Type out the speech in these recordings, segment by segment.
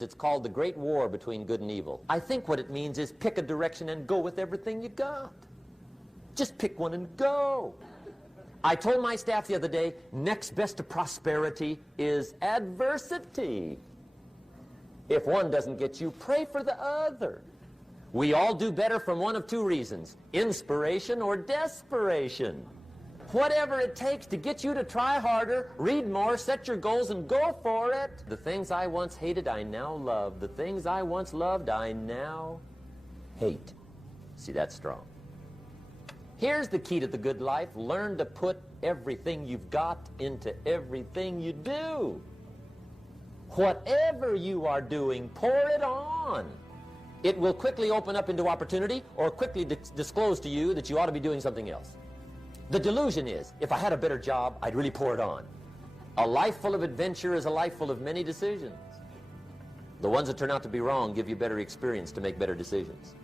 It's called the Great War between good and evil. I think what it means is pick a direction and go with everything you got. Just pick one and go. I told my staff the other day, next best to prosperity is adversity. If one doesn't get you, pray for the other. We all do better from one of two reasons, inspiration or desperation. Whatever it takes to get you to try harder, read more, set your goals, and go for it. The things I once hated, I now love. The things I once loved, I now hate. See, that's strong. Here's the key to the good life. Learn to put everything you've got into everything you do. Whatever you are doing, pour it on. It will quickly open up into opportunity or quickly disclose to you that you ought to be doing something else. The delusion is, if I had a better job, I'd really pour it on. A life full of adventure is a life full of many decisions. The ones that turn out to be wrong give you better experience to make better decisions.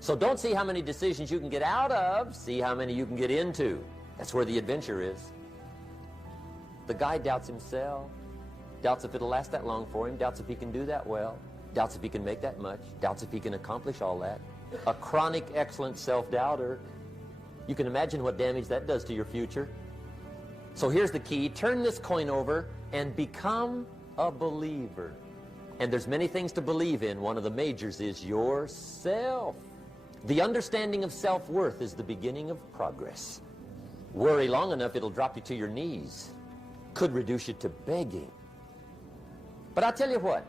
So don't see how many decisions you can get out of, see how many you can get into. That's where the adventure is. The guy doubts himself, doubts if it'll last that long for him, doubts if he can do that well, doubts if he can make that much, doubts if he can accomplish all that. A chronic, excellent self-doubter. You can imagine what damage that does to your future. So here's the key. Turn this coin over and become a believer. And there's many things to believe in. One of the majors is yourself. The understanding of self-worth is the beginning of progress. Worry long enough, it'll drop you to your knees. Could reduce you to begging. But I'll tell you what.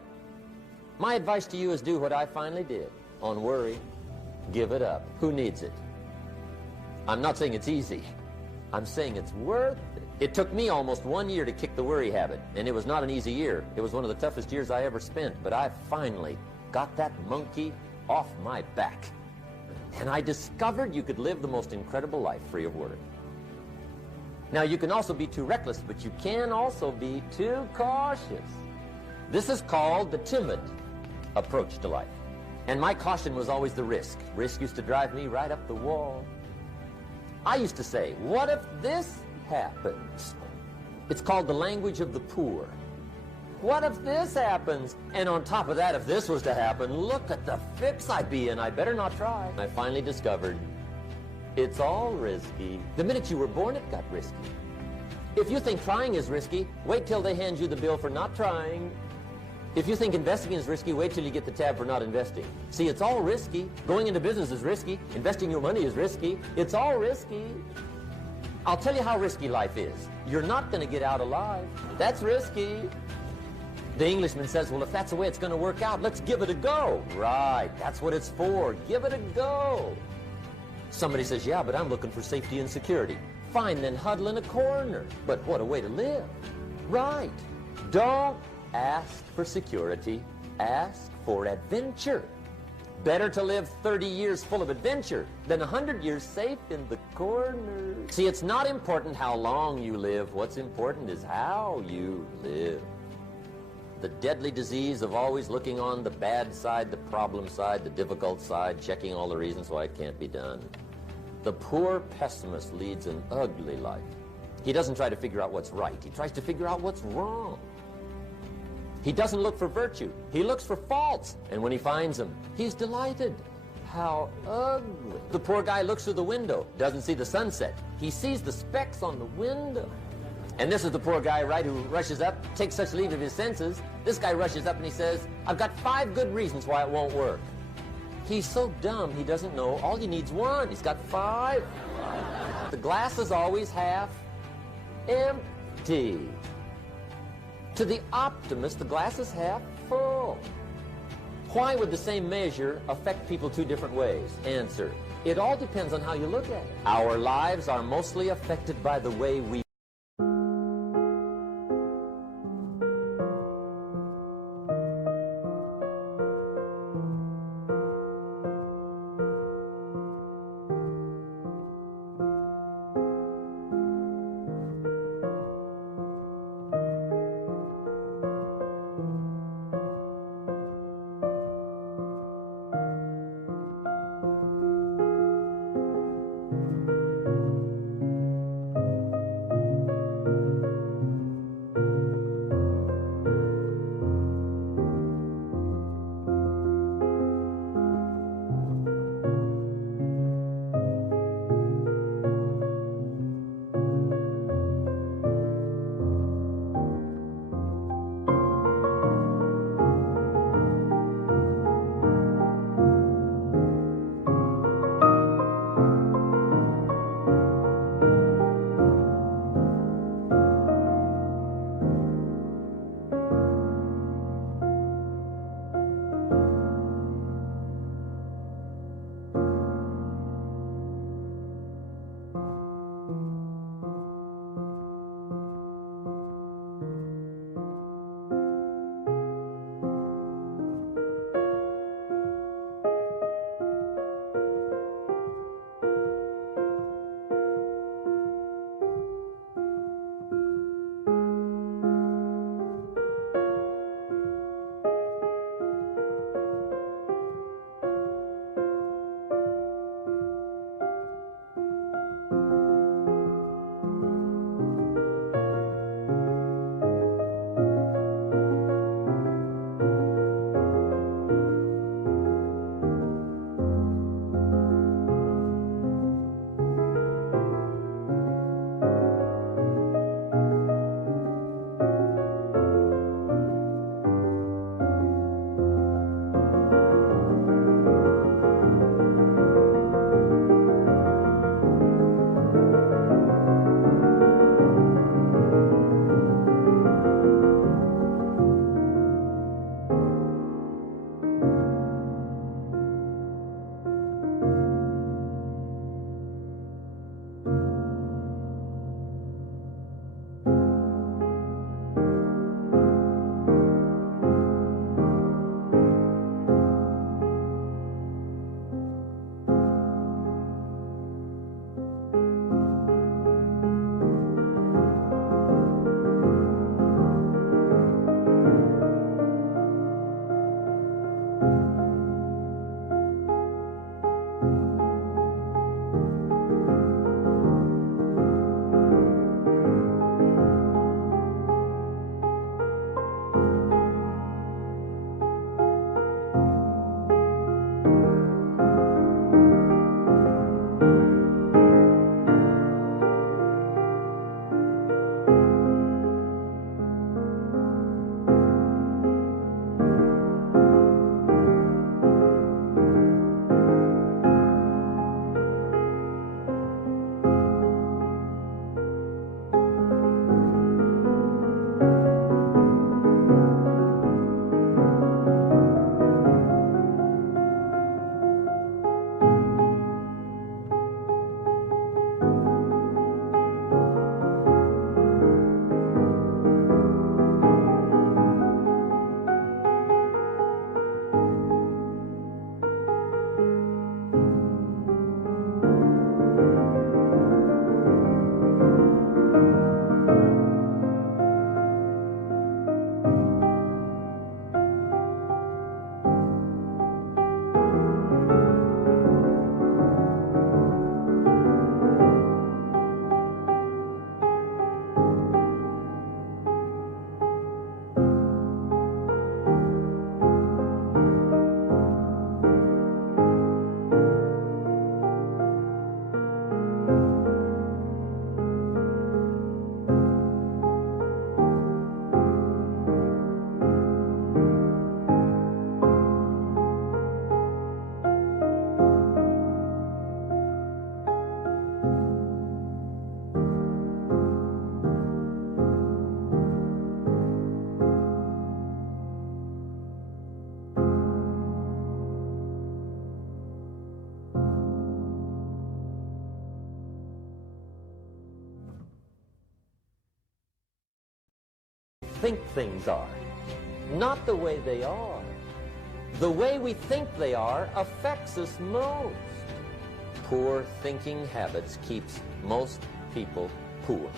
My advice to you is do what I finally did. On worry, give it up. Who needs it? I'm not saying it's easy. I'm saying it's worth it. It took me almost 1 year to kick the worry habit, and it was not an easy year. It was one of the toughest years I ever spent, but I finally got that monkey off my back. And I discovered you could live the most incredible life free of worry. Now, you can also be too reckless, but you can also be too cautious. This is called the timid approach to life. And my caution was always the risk. Risk used to drive me right up the wall. I used to say, what if this happens? It's called the language of the poor. What if this happens? And on top of that, if this was to happen, look at the fix I'd be in. I better not try. I finally discovered it's all risky. The minute you were born, it got risky. If you think trying is risky, wait till they hand you the bill for not trying. If you think investing is risky, wait till you get the tab for not investing. See, it's all risky. Going into business is risky. Investing your money is risky. It's all risky. I'll tell you how risky life is. You're not going to get out alive. That's risky. The Englishman says, well, if that's the way it's going to work out, let's give it a go. Right, that's what it's for. Give it a go. Somebody says, yeah, but I'm looking for safety and security. Fine, then huddle in a corner. But what a way to live. Right. Don't ask for security, ask for adventure. Better to live 30 years full of adventure than 100 years safe in the corner. See, it's not important how long you live. What's important is how you live. The deadly disease of always looking on the bad side, the problem side, the difficult side, checking all the reasons why it can't be done. The poor pessimist leads an ugly life. He doesn't try to figure out what's right. He tries to figure out what's wrong. He doesn't look for virtue. He looks for faults. And when he finds them, he's delighted. How ugly. The poor guy looks through the window, doesn't see the sunset. He sees the specks on the window. And this is the poor guy, right, who rushes up, takes such leave of his senses. This guy rushes up and he says, I've got 5 good reasons why it won't work. He's so dumb, he doesn't know. All he needs 1. He's got 5. The glass is always half empty. To the optimist, the glass is half full. Why would the same measure affect people 2 different ways? Answer, it all depends on how you look at it. Our lives are mostly affected by the way we think things are, not the way they are. The way we think they are affects us most. Poor thinking habits keeps most people poor.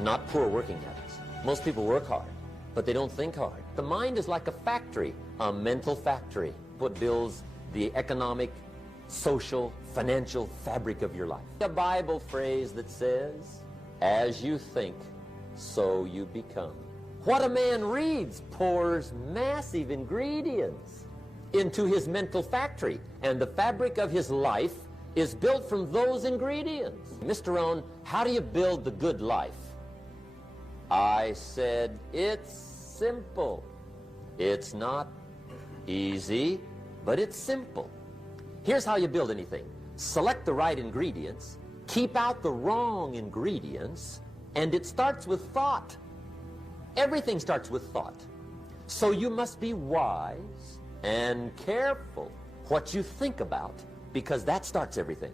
Not poor working habits. Most people work hard, but they don't think hard. The mind is like a factory, a mental factory. What builds the economic, social, financial fabric of your life. A Bible phrase that says, as you think, so you become. What a man reads pours massive ingredients into his mental factory, and the fabric of his life is built from those ingredients. Mr. Rohn, how do you build the good life? I said, it's simple. It's not easy, but it's simple. Here's how you build anything. Select the right ingredients, keep out the wrong ingredients, and it starts with thought. Everything starts with thought. So you must be wise and careful what you think about, because that starts everything.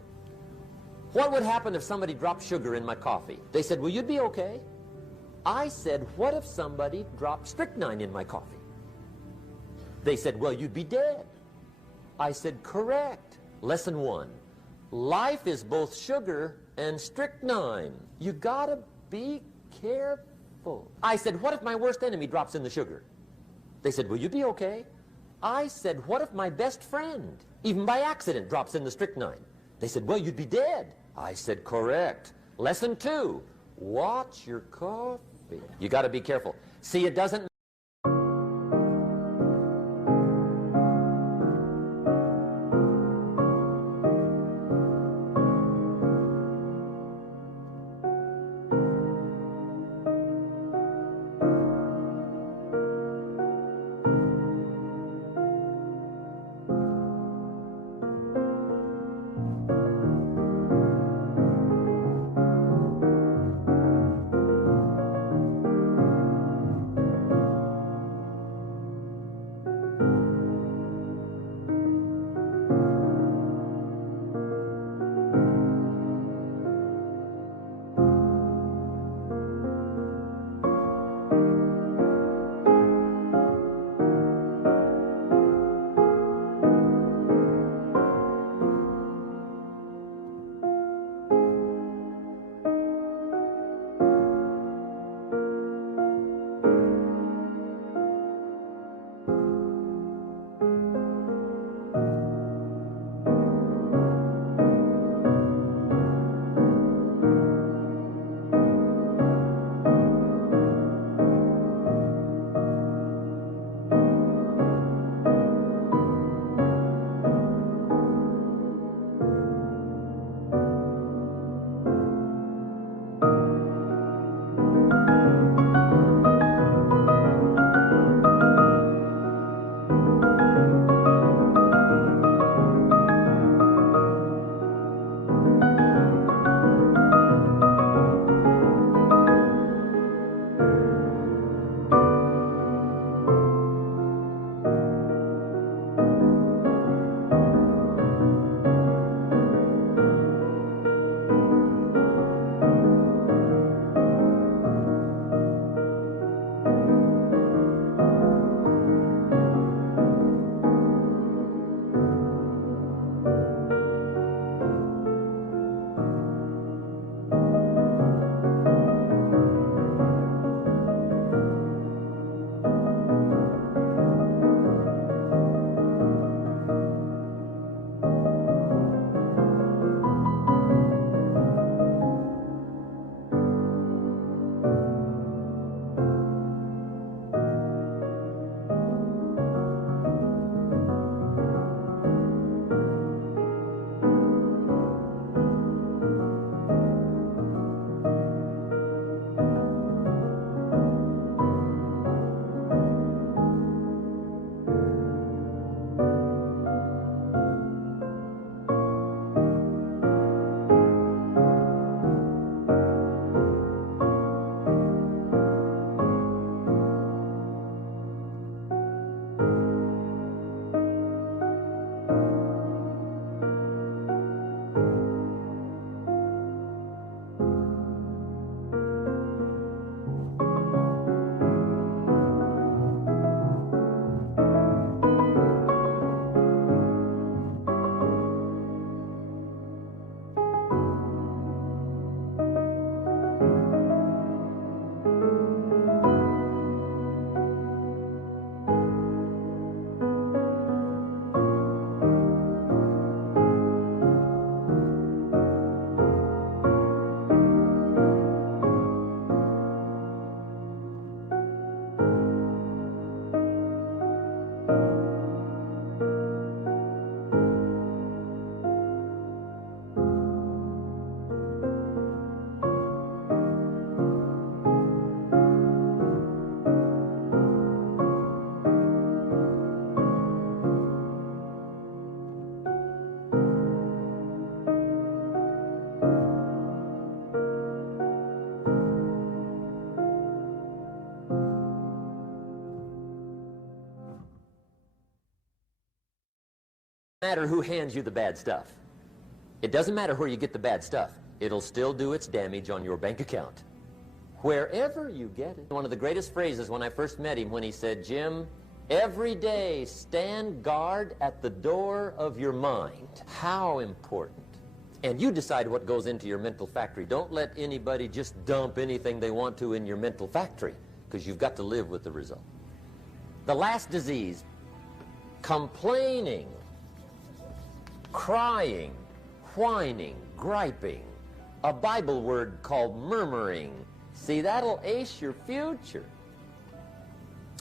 What would happen if somebody dropped sugar in my coffee? They said, well, you'd be okay. I said, what if somebody dropped strychnine in my coffee? They said, well, you'd be dead. I said, correct. Lesson 1. Life is both sugar and strychnine. You gotta be careful. I said, what if my worst enemy drops in the sugar? They said, well, you'd be okay. I said, what if my best friend, even by accident, drops in the strychnine? They said, well, you'd be dead. I said, correct. Lesson 2, watch your coffee. You got to be careful. See, it doesn't matter who hands you the bad stuff. It doesn't matter where you get the bad stuff. It'll still do its damage on your bank account. Wherever you get it. One of the greatest phrases when I first met him when he said, Jim, every day stand guard at the door of your mind. How important. And you decide what goes into your mental factory. Don't let anybody just dump anything they want to in your mental factory, because you've got to live with the result. The last disease, complaining, crying, whining, griping, a Bible word called murmuring. See, that'll ace your future.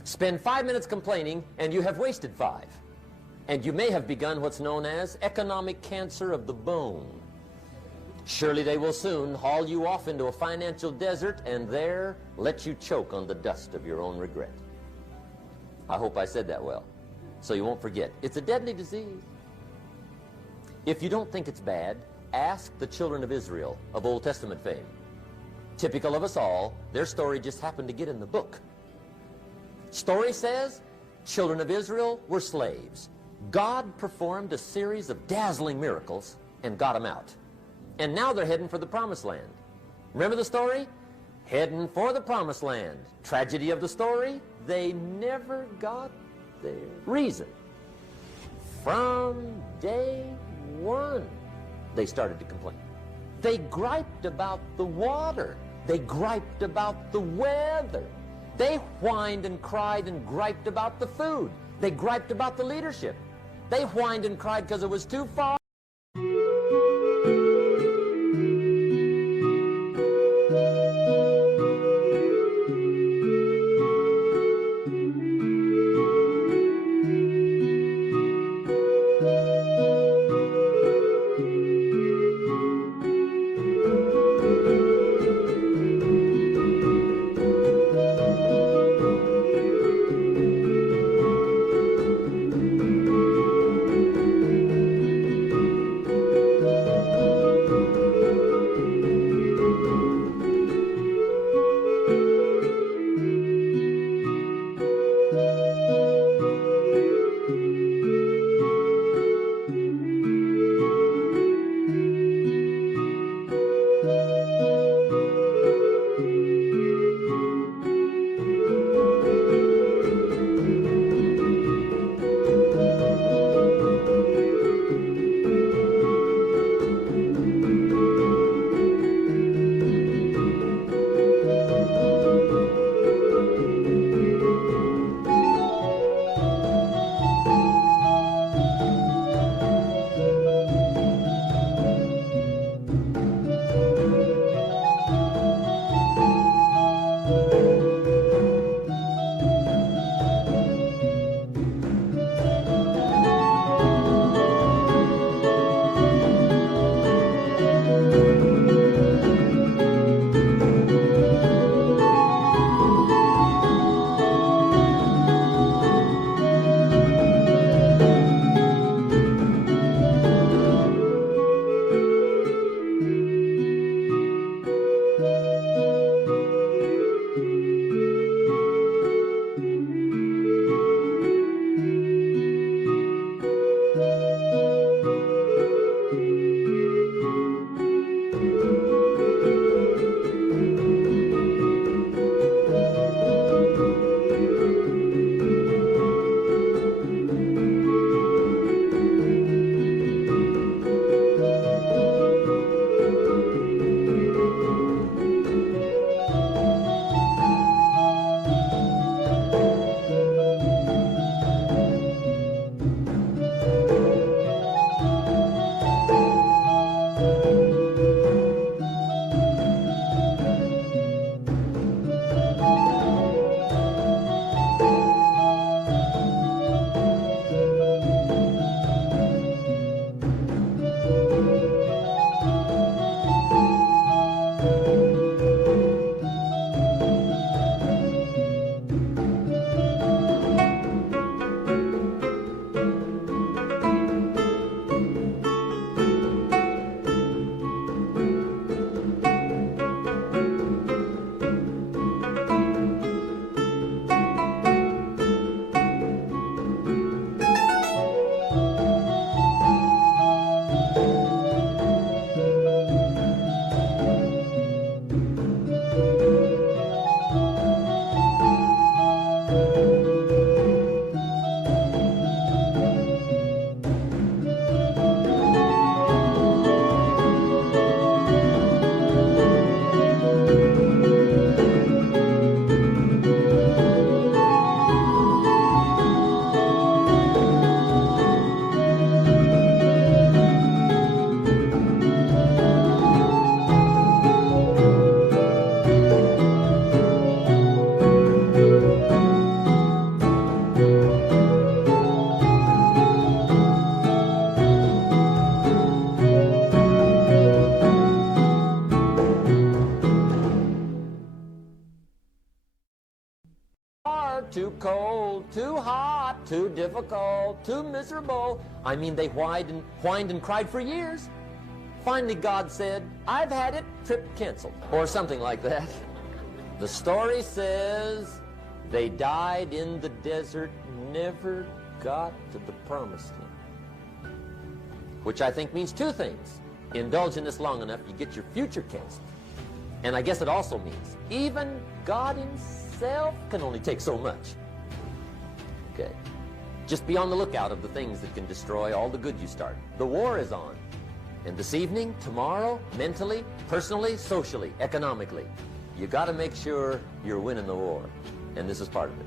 Spend 5 minutes complaining, and you have wasted 5. And you may have begun what's known as economic cancer of the bone. Surely they will soon haul you off into a financial desert and there let you choke on the dust of your own regret. I hope I said that well, so you won't forget. It's a deadly disease. If you don't think it's bad, ask the children of Israel of Old Testament fame. Typical of us all, their story just happened to get in the book. Story says, children of Israel were slaves. God performed a series of dazzling miracles and got them out. And now they're heading for the promised land. Remember the story? Heading for the promised land. Tragedy of the story, they never got there. Reason, from day one, they started to complain. They griped about the water. They griped about the weather. They whined and cried and griped about the food. They griped about the leadership. They whined and cried because it was too far. difficult, too miserable. I mean, they whined and cried for years. Finally, God said, I've had it, trip canceled, or something like that. The story says they died in the desert, never got to the promised land. Which I think means two things. Indulge in this long enough, you get your future canceled. And I guess it also means even God himself can only take so much. Okay. Just be on the lookout of the things that can destroy all the good you start. The war is on. And this evening, tomorrow, mentally, personally, socially, economically, you got to make sure you're winning the war. And this is part of it.